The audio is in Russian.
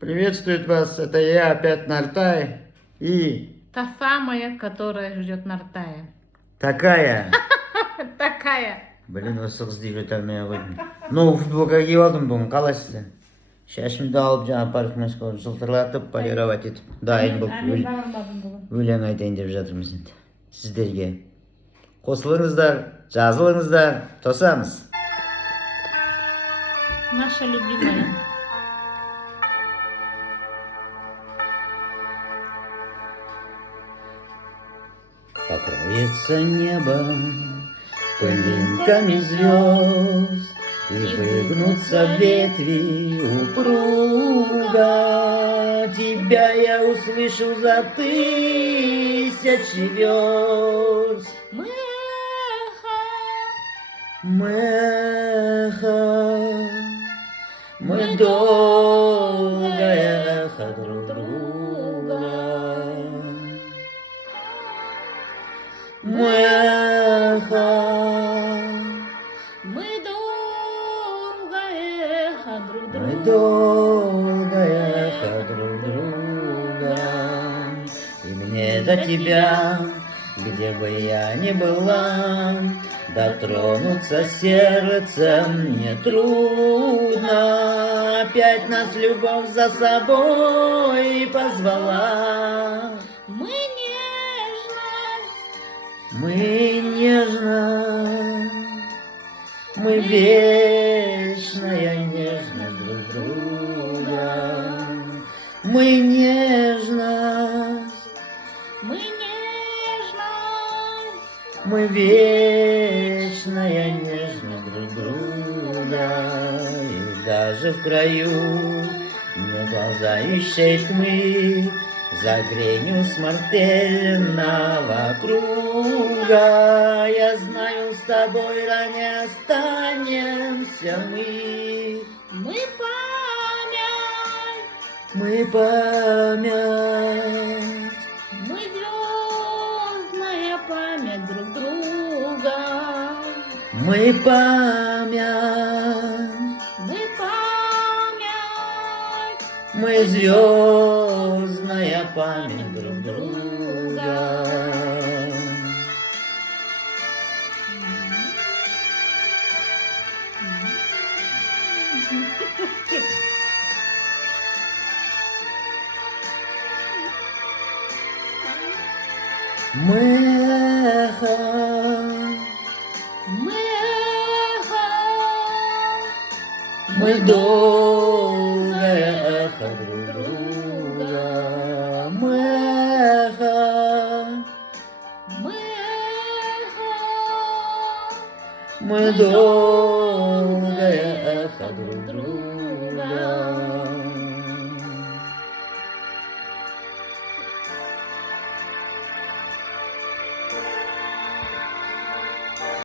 Приветствует вас, это я опять Нартай и Та самая, которая ждет Нартая. такая. Такая. Блин, осы қыз деп жете алмай ақ қойдым. Ну, футболка киіп алдым бүгін, қалайсыздар? Шашымды алып жаңа парикмахерского жылтыратып, полировать етіп, дайын болып өлең айтайын деп жатырмыз енді. Сіздерге қосылыңыздар, жазылыңыздар, тосамыз. Наша любимая. Покроется небо пылинками звезд, и выгнутся ветви упруга. Тебя я услышу за тысячи верст. Мы долгое эхо друг друга. Мы долгое эхо друг Мы долгое эхо друг друга. И мне до тебя, где бы я ни была, дотронуться сердцем не трудно. Опять нас любовь за собой позвала. Мы нежность, мы вечная нежность друг друга. Мы нежность, мы вечная нежность друг друга. И даже в краю неползающей тьмы, за гренью смертельного круга, я знаю, с тобой ранее останемся мы. Мы память, звездная память друг друга. мы память, мы звездная память друг друга. Мы эхо, мы долгое эхо друг друга. Мы эхо, мы долгое